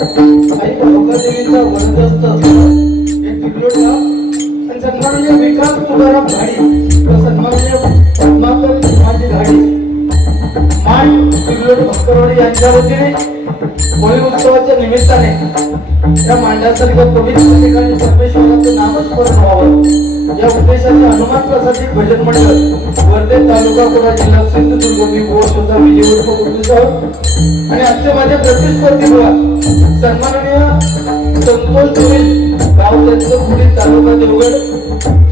आई भोकादेवीचा वरदस्त एक तिकडोडा आणि सन्माननीय विकास तुकाराम घाडी सन्माननीय पद्माकर माझी घाडी मान तिकडोड भक्तरवाडी यांच्या वतीने होळी उत्सवाच्या निमित्ताने या मांडण्यासारख्या पवित्र ठिकाणी परमेश्वराचं नामस्मरण व्हावं या उद्देशाने हनुमान प्रसादित भजन मंडळ वर्धे तालुका कोडा जिल्हा सिंधुदुर्ग मी सुद्धा विजयवर उपस्थित आहोत आणि आजचे माझे प्रतिस्पर्धी सन्माननीय संतोष देवी गाव त्यांचं पुढे तालुका देवगड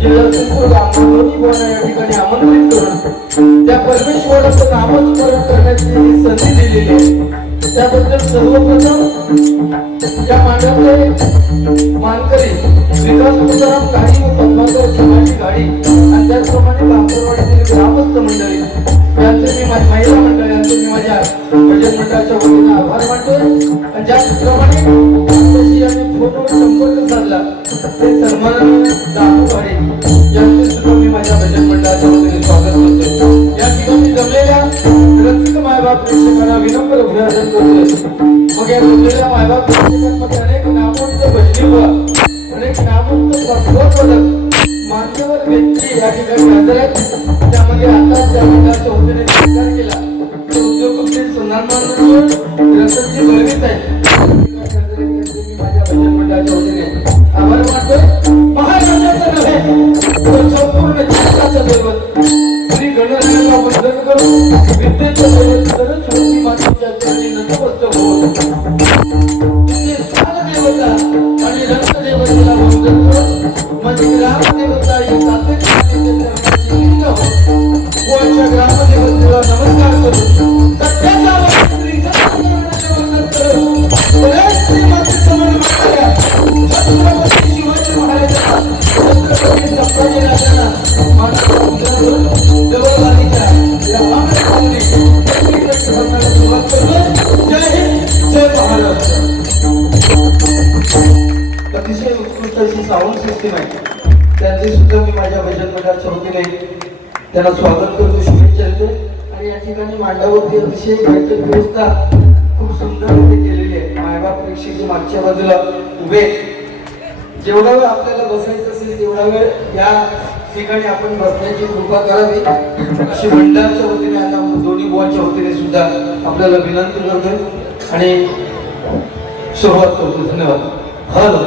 जिल्हा सिंधुदुर्ग आंबोली या ठिकाणी आमंत्रित करून त्या परमेश्वराचं नामस्मरण करण्याची संधी दिलेली आहे त्याबद्दल सर्वप्रथम या मांडवाचे मानकरी विकास तुकाराम गाडी व पद्माकर खेमाची गाडी आणि त्याचप्रमाणे बांबरवाडीतील ग्रामस्थ मंडळी यांचे मी महिला मंडळ यांचे मी माझ्या भजन मंडळाच्या वतीने आभार मानतोय आणि ज्याप्रमाणे आमच्याशी यांनी फोनवर संपर्क साधला ते सन्माननीय दामोवाडे यांचे सुद्धा मी माझ्या भजन मंडळाच्या वतीने स्वागत करतो या ठिकाणी जमलेल्या रसिक मायबाप प्रेक्षकांना विनम्र अभिवादन करतो मग या जमलेल्या मायबाप प्रेक्षकांमध्ये अनेक नामवंत भजनी अनेक नामवंत पदक मान्यवर व्यक्ती या ठिकाणी हजर आहेत त्यामध्ये आता ज्या मंडळाच्या वतीने स्वीकार केला ते उद्योगपती सन्मान रसदजी बळवीत आहेत मी माझ्या भजन मंडळाच्या वतीने आभार मानतोय महाराष्ट्राचं नव्हे तर संपूर्ण जगाचं दैवत श्री गणरायाला वंदन करून विद्येचं दैवत सरस्वती मातेच्या चरणी नतमस्तक होत देवता आणि रंगदेवतेला वंदन करून म्हणजे ग्रामदेवता ही ग्रामदेवतेला नमस्कार करून सत्याचा छत्रपती शिवाजी महाराजांना छत्रपती संभाजी राजांना जय हिंद जय महाराष्ट्र. अतिशय उत्कृष्ट अशी साऊंड सिस्टीम आहे त्यांचे सुद्धा मी माझ्या भजन मंडळाच्या वतीने त्यांना स्वागत करतो शुभेच्छा देतो आणि या ठिकाणी मांडावरती अतिशय बैठक व्यवस्था खूप सुंदरपणे केलेली आहे मायबाप प्रेक्षक मागच्या बाजूला उभे जेवढा वेळ आपल्याला बसायचं असेल तेवढा वेळ या ठिकाणी आपण बसण्याची कृपा करावी अशी मंडळाच्या वतीने आता दोन्ही बुवांच्या वतीने सुद्धा आपल्याला विनंती करतोय आणि सुरुवात करतो. धन्यवाद. हॅलो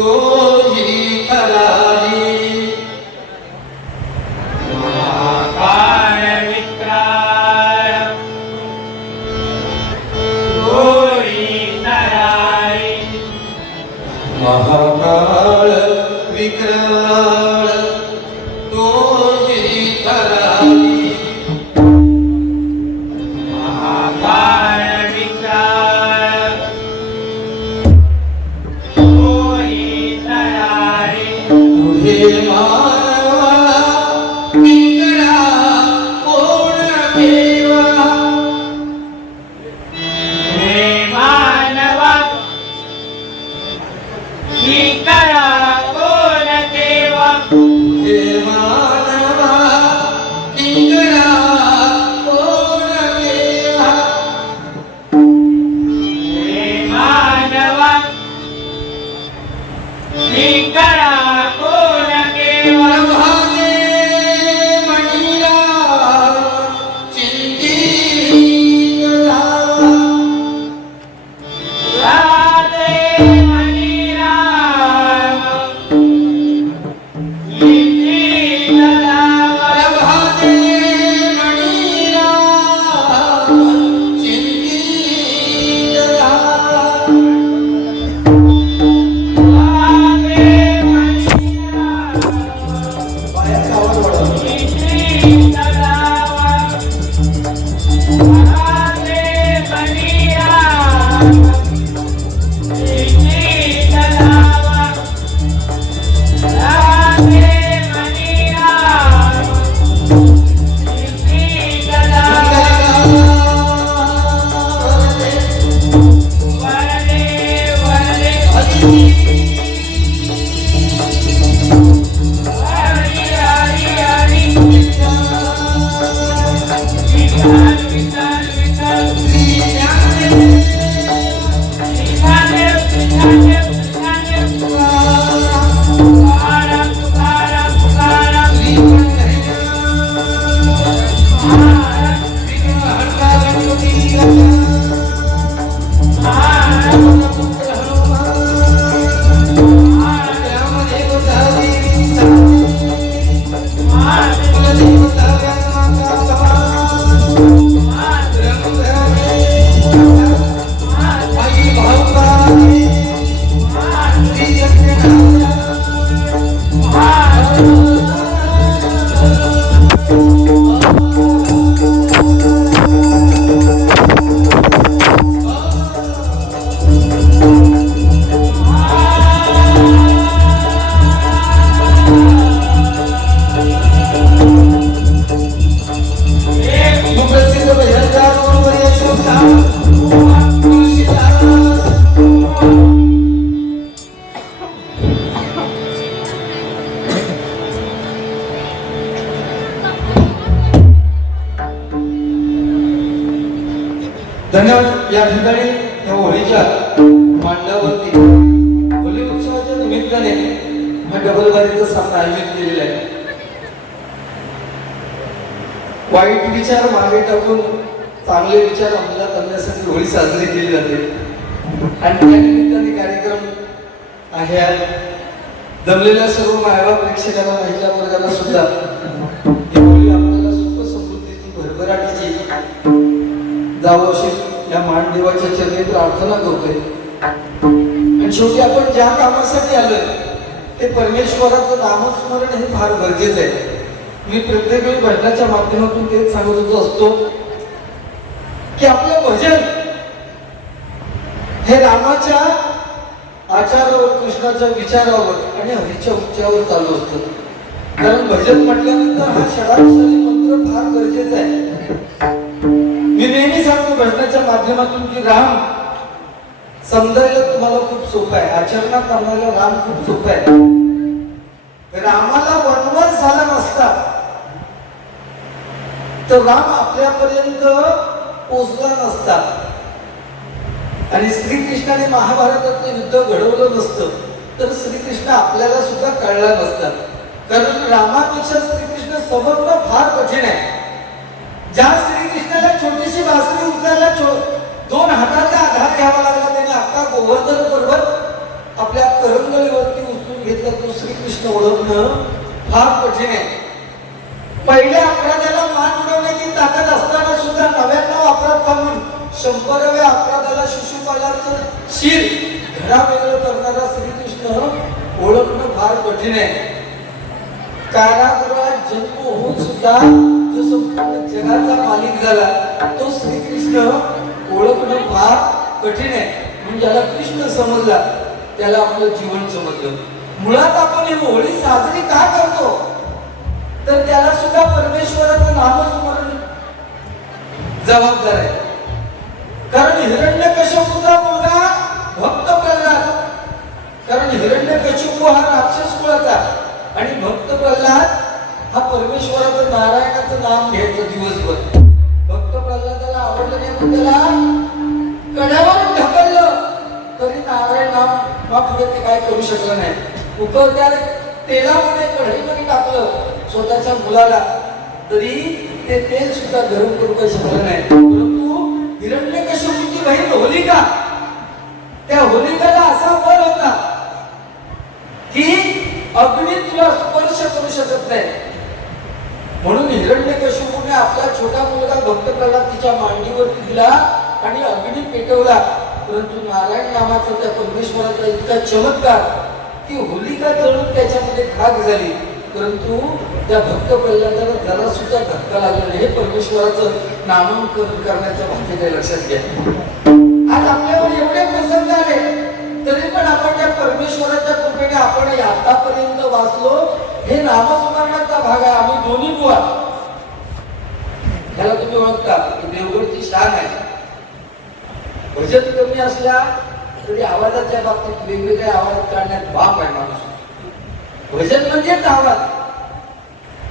तोही करारी महाकाय विक्राय तोही करारी महाकाळ विक्राळ तोही करारी महाकाय विक्राय तोही करारी पुढे मानवा विक्रा कोण देवा हे मानवा ही करा कोण देवा हे मानवा विक्रा कोण देवा हे मानवा ही करा कोण देवा प्रभाते मणिरा चिंतित राहा राधे मणिराम इंद्रिय लावा प्रभाते मणिरा चिंतित राहा राधे मणिराम पायाचा आवाज वाढवा. इंद्रिय लावा राधे मणिराम इंद्रिय लावा राधे मणिराम इंद्रिय लावा वरदे वरदे हरि हरि हरि विठाल विठाल विठाल विठाल विठाल तुकाराम तुकाराम तुकाराम सुप्रसिद्ध भजनकार गुरुवर्य तुळशीदास धन्यवाद. या ठिकाणी या होळीच्या मांडावरती होळी उत्सवाच्या निमित्ताने हा डबलबारीचा सामना आयोजित केलेला आहे. वाईट विचार मागे टाकून चांगले विचार अंमलात आणण्यासाठी होळी साजरी केली जाते आणि त्या निमित्ताने कार्यक्रम आहे. जमलेल्या सर्व मायवा प्रेक्षकांना महिला वर्गाला सुद्धा ही होळी आपल्याला सुख समृद्धीची भरभराटीची जावं अशी या मानदेवाच्या चरणी प्रार्थना करतोय. आणि शेवटी आपण ज्या कामासाठी आलोय ते परमेश्वराचं नामस्मरण हे फार गरजेचं आहे. मी प्रत्येक वेळी भजनाच्या माध्यमातून तेच सांगत होतो असतो की आपलं भजन हे रामाच्या आचारावर, कृष्णाच्या विचारावर आणि हरीच्या उच्चावर चालू असतं. कारण भजन म्हटल्यानंतर हा षडाक्षरी मंत्र फार गरजेचा आहे. मी नेहमी सांगतो भजनाच्या माध्यमातून की राम समजायला तुम्हाला खूप सोपं आहे, आचरणात आणायला राम खूप सोपं आहे. रामाला वनवास झाला नसता तर राम आपल्यापर्यंत पोचला नसता आणि श्रीकृष्णाने महाभारतातलं युद्ध घडवलं नसतं तर श्रीकृष्ण आपल्याला सुद्धा कळला नसता. कारण रामापेक्षा श्रीकृष्ण समजणं फार कठीण आहे. ज्या श्रीकृष्णाला छोटीशी बासरी उचलायला 2 हाताचा आधार घ्यावा लागला, त्याने अख्खा गोवर्धन पर्वत आपल्या करंगळीवरती श्रीकृष्ण ओळखणं फार कठीण आहे. पहिल्या अपराधाला मान उडवण्याची ताकद असताना सुद्धा 99 अपराध थांबून 100व्या अपराधाला शिशुपालाचं शिर घडा वेगळं करणारा श्रीकृष्ण ओळखणं फार कठीण आहे. कारागृहात जन्म होऊन सुद्धा जो संपूर्ण जगाचा मालिक झाला तो श्रीकृष्ण ओळखणं फार कठीण आहे. म्हणजे ज्याला कृष्ण समजला त्याला आपलं जीवन समजलं. मुळात आपण ही होळी साजरी का करतो तर त्याला सुद्धा परमेश्वराचं नामस्मरण जबाबदार आहे. कारण हिरण्यकश्यपूचा मुलगा भक्त प्रल्हाद, कारण हिरण्यकश्यपू हा राक्षस कुळाचा आणि भक्त प्रल्हाद हा परमेश्वराचं नारायणाचं नाम घ्यायचं दिवसभर. भक्त प्रल्हादाला आवडलं नाही पण त्याला कड्यावर ढकललं तरी नारायण नाम मात्र ते काय करू शकलं नाही. उकळत्या तेलामध्ये कढईमध्ये टाकलं स्वतःच्या मुलाला तरी ते तेल सुद्धा गरम करू काही शकलं नाही. परंतु हिरण्यकश्यपूची बहीण होलिका, त्या होलिकाला असा वर होता की अग्नी तुला स्पर्श करू शकत नाही. म्हणून हिरण्यकश्यपूने आपला छोटा मुलगा भक्त प्रल्हाद तिच्या मांडीवरती दिला आणि अग्नी पेटवला. परंतु नारायण नामाचा त्या परमेश्वराचा इतका चमत्कार की होलिका जळून त्याच्यामध्ये खाक झाली. परंतु त्या भक्त प्रल्हादाला जरा सुद्धा धक्का लागला नाही. हे परमेश्वराचं नामांकन करण्याच्या भाग्याने लक्षात घ्या. आज आपल्यावर एवढे प्रसंग आले तरी पण आपण त्या परमेश्वराच्या कृपेने आपण आतापर्यंत वाचलो. हे नामस्मरणाचा भाग आहे. आम्ही दोन्ही बुवा त्याला तुम्ही ओळखता देवगडची शान आहे. भजन कमी असल्या तरी आवाजाच्या बाबतीत वेगवेगळ्या आवाज काढण्यात बाप आहे माणूस. भजन म्हणजेच आवाज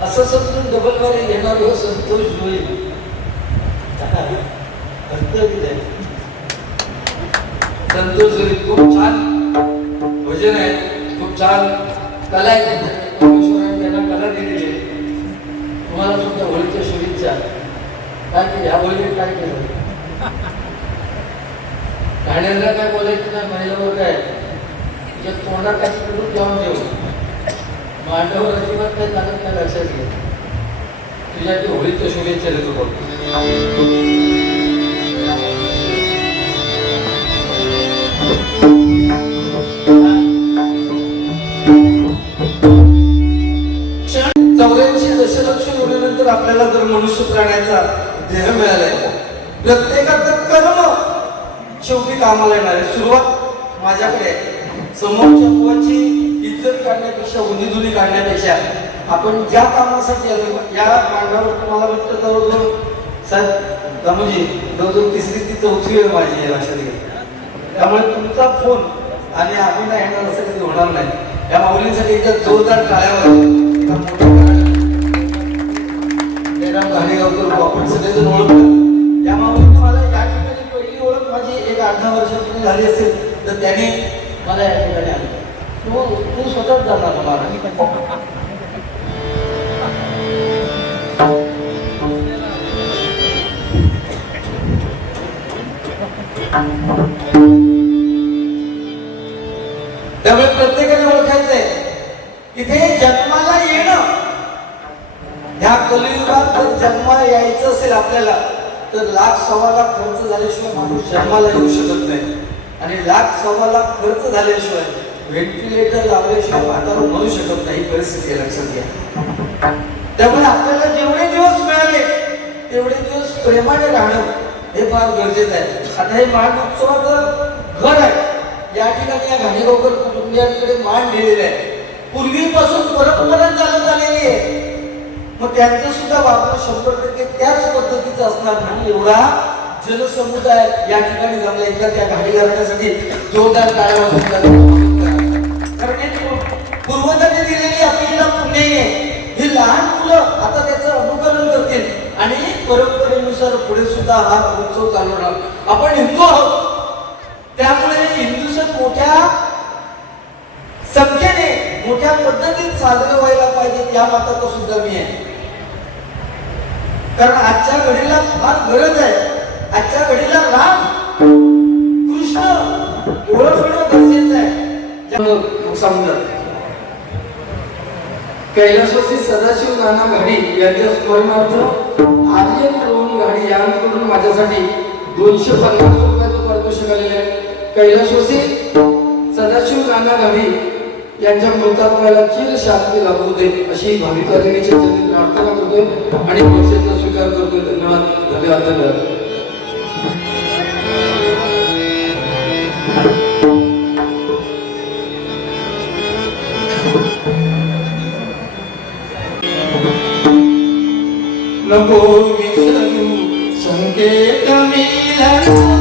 असं समजून डबल वारी घेणार हो संतोष होईल. संतोष होईल. खूप छान भजन आहे, खूप छान कला आहे. परमेश्वराने त्यांना कला दिलेली आहे. तुम्हाला सुद्धा होळीच्या शुभेच्छा. काय केलं ह्या होळीने काय केलं? गाण्याला काय बोलायचं नाही, महिलावर काय तुझ्या तोंडात काय करून जाऊन देऊ मांडवर अजिबात काही चालत नाही. लक्षात घे. तुझ्या होळीच्या शुभेच्छा देतो बोलतो. दशलक्ष आपल्याला जर मनुष्य प्राण्याचा देह मिळालाय, प्रत्येकाचं कर्म शेवटी कामाला येणार आहे. सुरुवात माझ्याकडे समोरच्या मुलाची इज्जत काढण्यापेक्षा उन्हीधुनी काढण्यापेक्षा आपण ज्या कामासाठी आलो या मार्गावर तुम्हाला वाटतं जवळजवळ साहेब दामोजी जवळजवळ 3री ती 4थी वेळ माझी आहे लक्षात घ्या. त्यामुळे तुमचा फोन आणि आम्ही नाही येणार असं कधी होणार नाही. या माऊलींसाठी एकदा जोरदार टाळ्यावर आपण सगळेजण ओळखलं. या माऊली मला या ठिकाणी पहिली ओळख माझी एक 8-10 वर्षापूर्वी झाली असेल तर त्याने मला या ठिकाणी आलं. तू स्वतःच जाणार मला. त्यामुळे प्रत्येकाने ओळखायचंय इथे जन्माला येणं. ह्या कलियुगात जर जन्माला यायचं असेल आपल्याला तर 1,00,000-1,15 लाख खर्च झाल्याशिवाय माणूस जन्माला येऊ शकत नाही. आणि 1,00,000-1,15 लाख खर्च झाल्याशिवाय व्हेंटिलेटर लावल्याशिवाय म्हातारा मरू शकत नाही. परिस्थिती आहे, लक्षात घ्या. त्यामुळे आपल्याला जेवढे दिवस मिळाले तेवढे दिवस प्रेमाने राहणं हे फार गरजेचं आहे. आता हे मान उत्सवाचं घर आहे. या ठिकाणी या घाणेगावकर कुटुंबियांकडे मान दिलेलं आहे. पूर्वीपासून परंपरा चालत आलेली आहे. मग त्यांचं सुद्धा वापर 100% त्याच पद्धतीचं असणार नाही. एवढा जनसमुदाय या ठिकाणी जमला. एकदा त्या घाडी घालण्यासाठी जोरदार टाळ्या वाजवतात. कारण हे पूर्वजांनी दिलेली आपल्याला पुण्य आहे. ही लहान मुलं आता त्याचं अनुकरण करतील आणि परंपरेनुसार पुढे सुद्धा हा उत्सव चालवणार. आपण हिंदू आहोत त्यामुळे हिंदू सण मोठ्या संख्येने मोठ्या पद्धतीत साजरे व्हायला पाहिजे या मताचा सुद्धा मी आहे. कारण आजच्या घडीला फार गरज आहे. आजच्या घडीला राम कृष्ण ओळखणं गरजेचं आहे. समजा कैलासवासी सदाशिव नाना घाडी यांच्या स्मरणार्थ आर्यन रोहन घाडी यांकडून माझ्यासाठी 250 रुपयाचं पारितोषिक आलेले आहे. कैलासवासी सदाशिव नाना घाडी यांच्या मृतात्म्याला चिर शांती लाभू दे अशी भाविकांची चरणी प्रार्थना करतोय आणि बक्षिसाचा स्वीकार करतोय. धन्यवाद धन्यवाद धन्यवाद. नको विसरू संकेत मिळाला.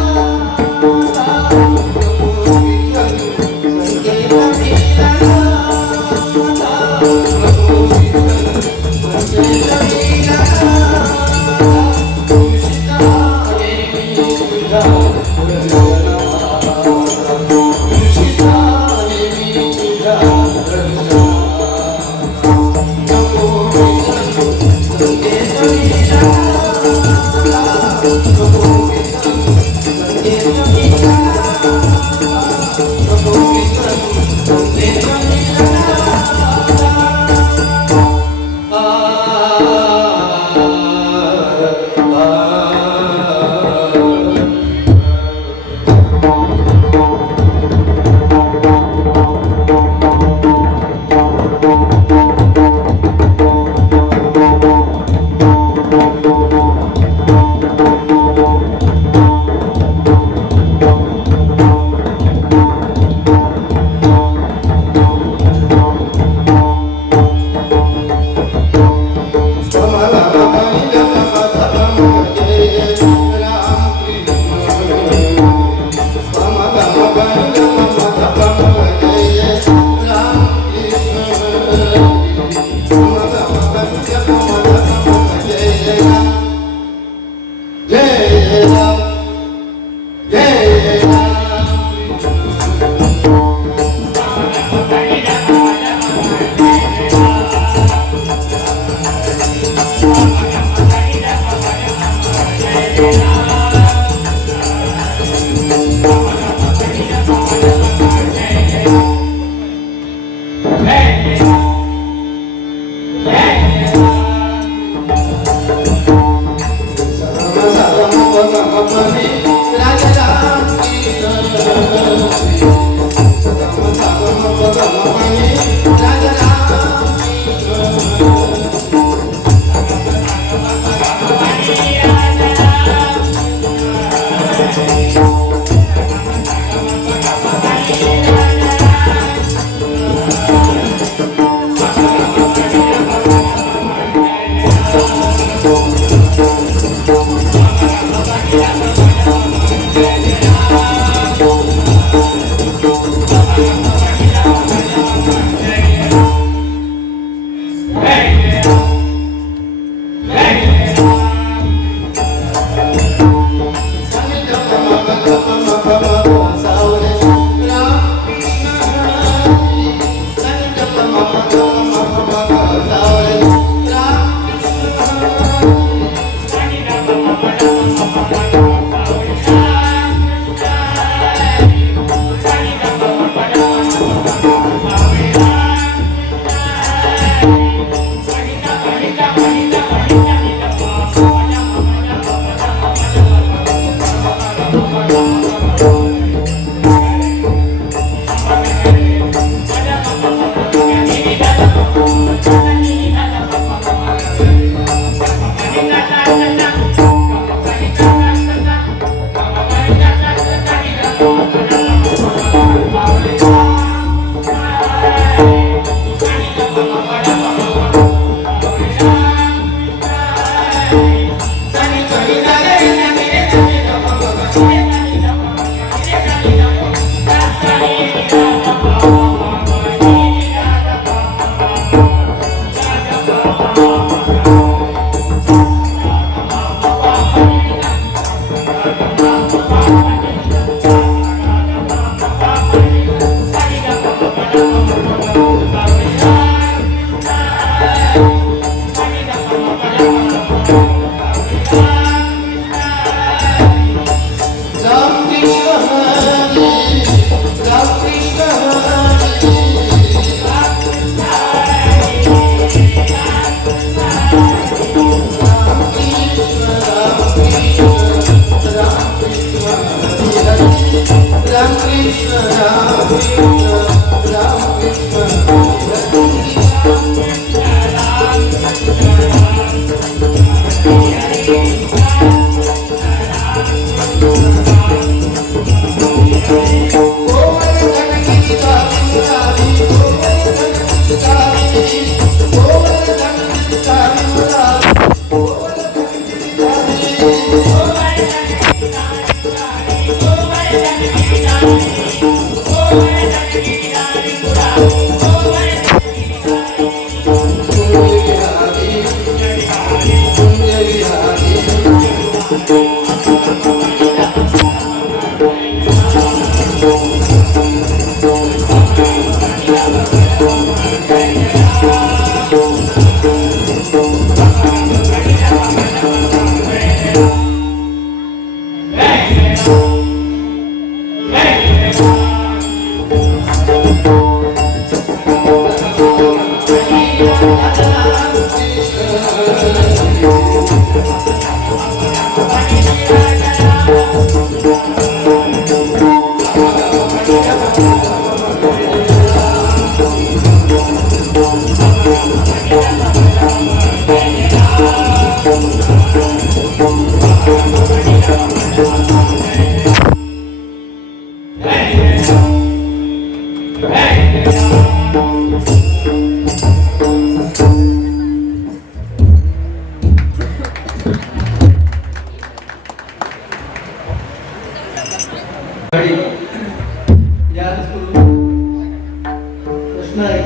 प्रश्न आहे,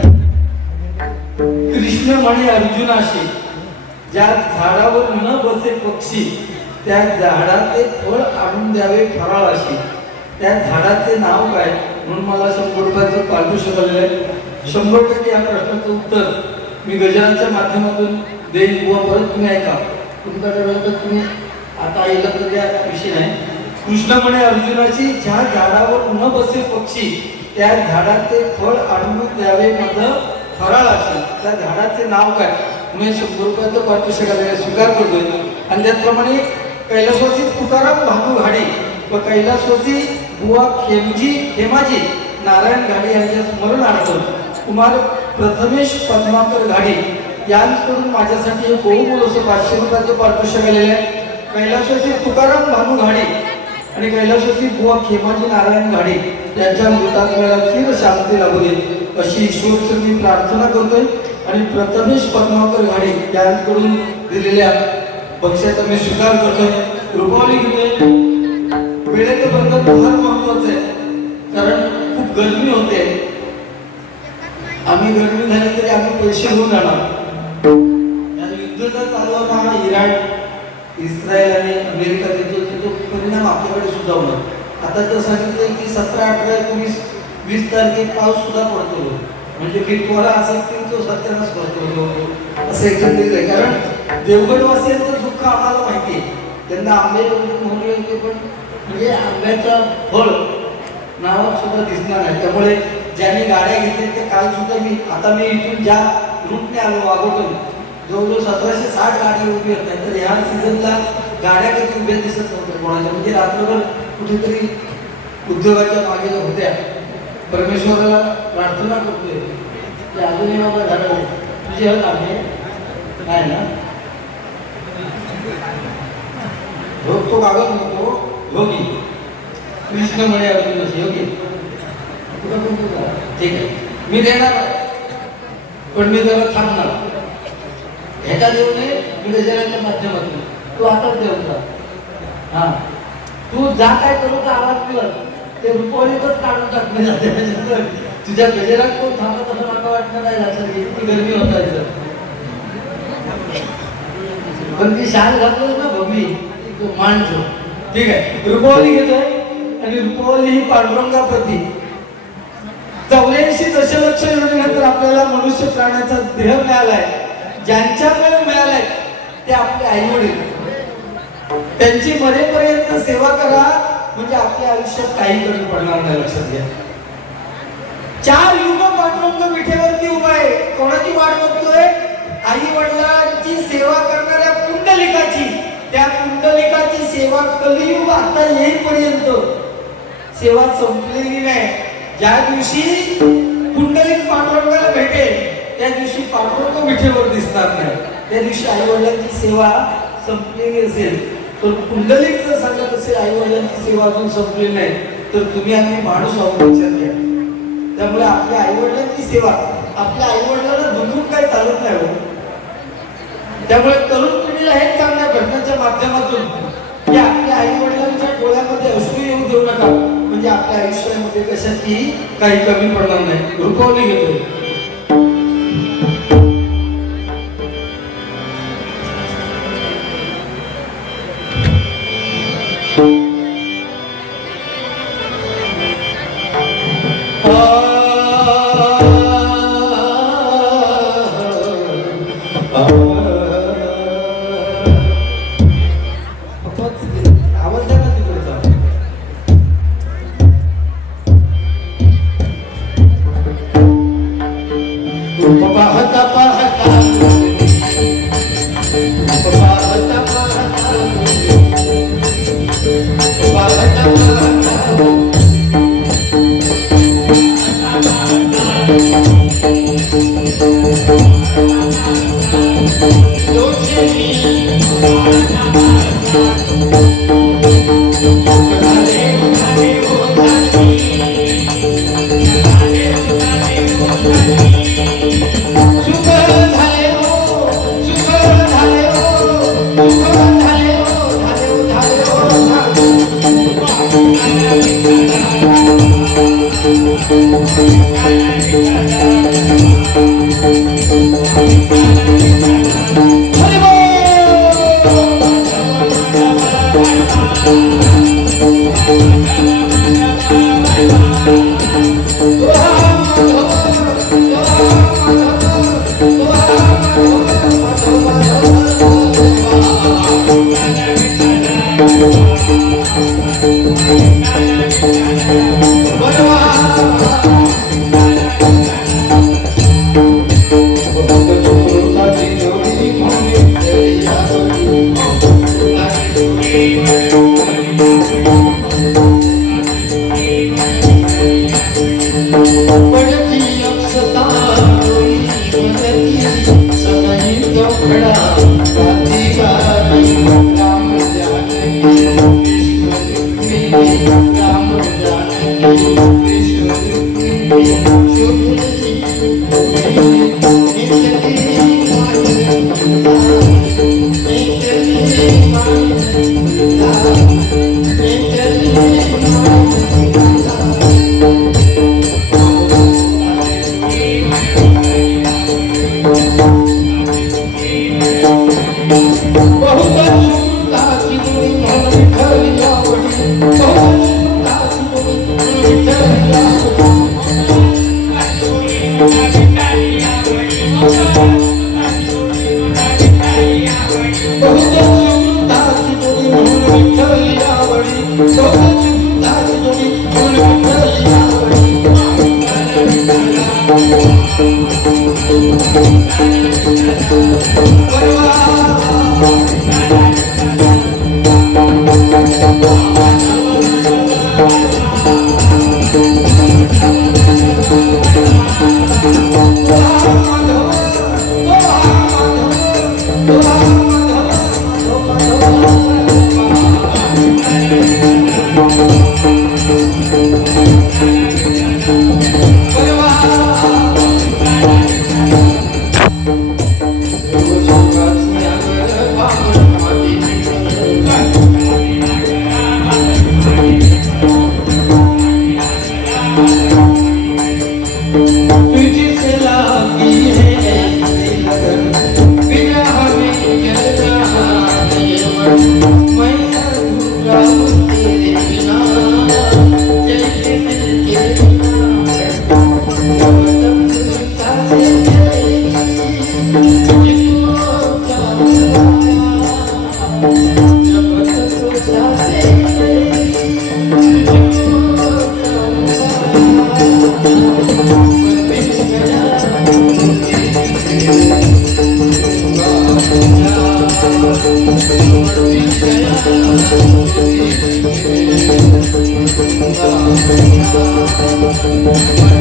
कृष्ण म्हणे अर्जुनाशी, ज्या झाडावर न बसे पक्षी त्या झाडाचे फळ आणून द्यावे फराळाशी, त्या झाडाचे नाव काय? म्हणून मला 100 रुपयाचं पारितोषिक आलेलं आहे. 100% या प्रश्नाचं उत्तर मी गजाननच्या माध्यमातून देईन. बुवा परत तुम्ही ऐका, तुमच्याकडे वेळ तर तुम्ही आता आईला तर त्या विषय नाही. कृष्ण म्हणे अर्जुनाची, ज्या झाडावर न बसे पक्षी त्या झाडाचे फळ आणून द्यावे मध फराळाशी, त्या झाडाचे नाव काय? मी 100 रुपयाचं पारितोषिक आलेलं स्वीकार करतोय. आणि त्याचप्रमाणे कैलासवासी तुकाराम भानू घाडी व कैलासवासी बुवा खेमाजी नारायण घाडी यांच्या स्मरणार्थ कुमार प्रथमेश पद्माकर घाडी यांकडून माझ्यासाठी हे बहुमोल असं 500 रुपयाचं पारितोषिक आलेलं आहे. कैलासवासी तुकाराम भानू घाडी आणि कैलासवासी बुवा खेमाजी नारायण घाडी यांच्या मृतात्म्याला चिर शांती लाभू दे अशी ईश्वरचरणी प्रार्थना करतोय. आणि प्रथमेश पद्माकर घाडी यांकडून दिलेल्या बक्षाचा मी स्वीकार करतोय. रुपावली घेतोय. वेळेचं बंधन फार महत्वाचं आहे, कारण खूप गरमी होते. आम्ही गरमी झाली तरी आम्ही पैसे घेऊन जाणार. युद्ध चालू होता इराण, इस्रायल आणि अमेरिका देतो, तो परिणाम आपल्याकडे सुद्धा होणार. आता तर सांगितलं की 17, 18, 19, 20 तारखे पाऊस सुद्धा पडतो, म्हणजे किटवाला असेल की तो सत्यानाश करतो असं एकंदरीत आहे. कारण देवगडवासियांचं दुःख आम्हाला माहिती आहे. त्यांना आंबे मोहरे होते, पण म्हणजे आंब्याचा फळ नावात सुद्धा दिसणार नाही. त्यामुळे ज्यांनी गाड्या घेतल्या त्या काल सुद्धा मी इथून ज्या रूटने आलो वाघोटून जवळजवळ 1760 गाडी उभी होत्या. तर ह्या सीझनला गाड्या कधी उभ्या दिसत नव्हत्या कोणाच्या, म्हणजे रात्रभर कुठेतरी उद्योगाच्या मागे होत्या. परमेश्वराला प्रार्थना करतोय की अजूनही बाबा झालं तुझी हल आहे काय ना, तो कागद नको योगी. कृष्ण म्हणे अर्जुनाशी, योगी ठीक आहे मी देणार, पण मी जरा थांबणार. ह्याच्या देऊ नये, मी गजाननच्या माध्यमातून तू आताच देवता. हा तू जा काय करू का आवाज कर, ते रुपवणीतच काढून टाकले जाते. तुझ्या गजरात कोण थांबत असं मला वाटलं नाही. लक्षात घे किती गरमी होता इथं, पण ती शाल घातलंच ना भमी माणसं. ठीक आहे, रुपवली घेतोय. आणि रुपवली ही पांडुरंगाप्रती 84 दशलक्ष योजनेनंतर आपल्याला मनुष्य प्राण्याचा देह मिळालाय. ज्यांच्याकडे मिळालाय ते आपले आई वडील, त्यांची मरेपर्यंत सेवा करा, म्हणजे आपल्या आयुष्यात काही कमी पडणार नाही. लक्षात घ्या. 4 युग पांडुरंग विठेवरती उभा आहे. कोणाची वाट बघतोय? आई वडिलांची सेवा करणाऱ्या पुंडलिकाची. त्या पुंडलिकाची सेवा कलियुग आता येईपर्यंत सेवा संपलेली नाही. ज्या दिवशी कुंडलिक पांडुरंगाला भेटेल त्या दिवशी पांडुरंग विठेवर दिसणार नाही. त्या दिवशी आई वडिलांची सेवा संपलेली असेल तर कुंडलिक जर सांगत असेल आई वडिलांची सेवा अजून संपलेली नाही तर तुम्ही आम्ही माणूस आहोत लक्षात घ्या. त्यामुळे आपल्या आई वडिलांची सेवा आपल्या आई वडिलांना दुखून काही चालत नाही हो. त्यामुळे तरुण पिढीला हेच सांगण्या घटनेच्या माध्यमातून की आपल्या आई वडिलांच्या डोळ्यामध्ये अश्रू येऊ देऊ नका म्हणजे आपल्या आयुष्यामध्ये कशाची काही कमी पडणार नाही. रुपवली घेतो आवाज द्या ना तिकडचा. पाहता पाहता पाहता पाहता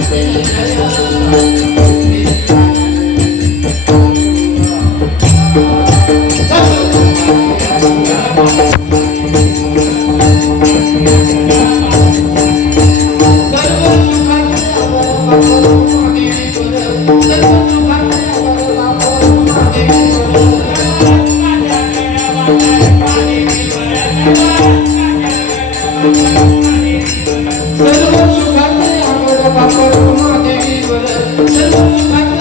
Thank you. सर्व सुखाचे आगर बापर उमा देवीवर सर्व सुखाचे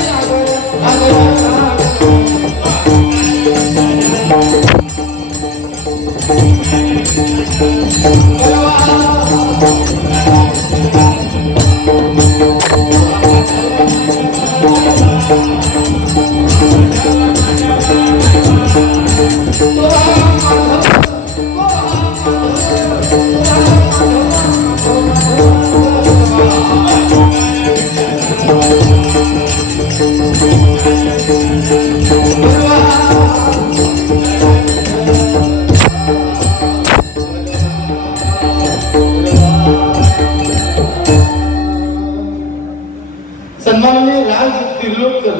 सन्माननीय राज तिर्लोककर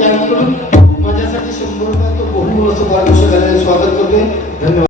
यांकडून माझ्यासाठी 100 रुपये तो बहुमूल्य स्वागत करतोय. धन्यवाद.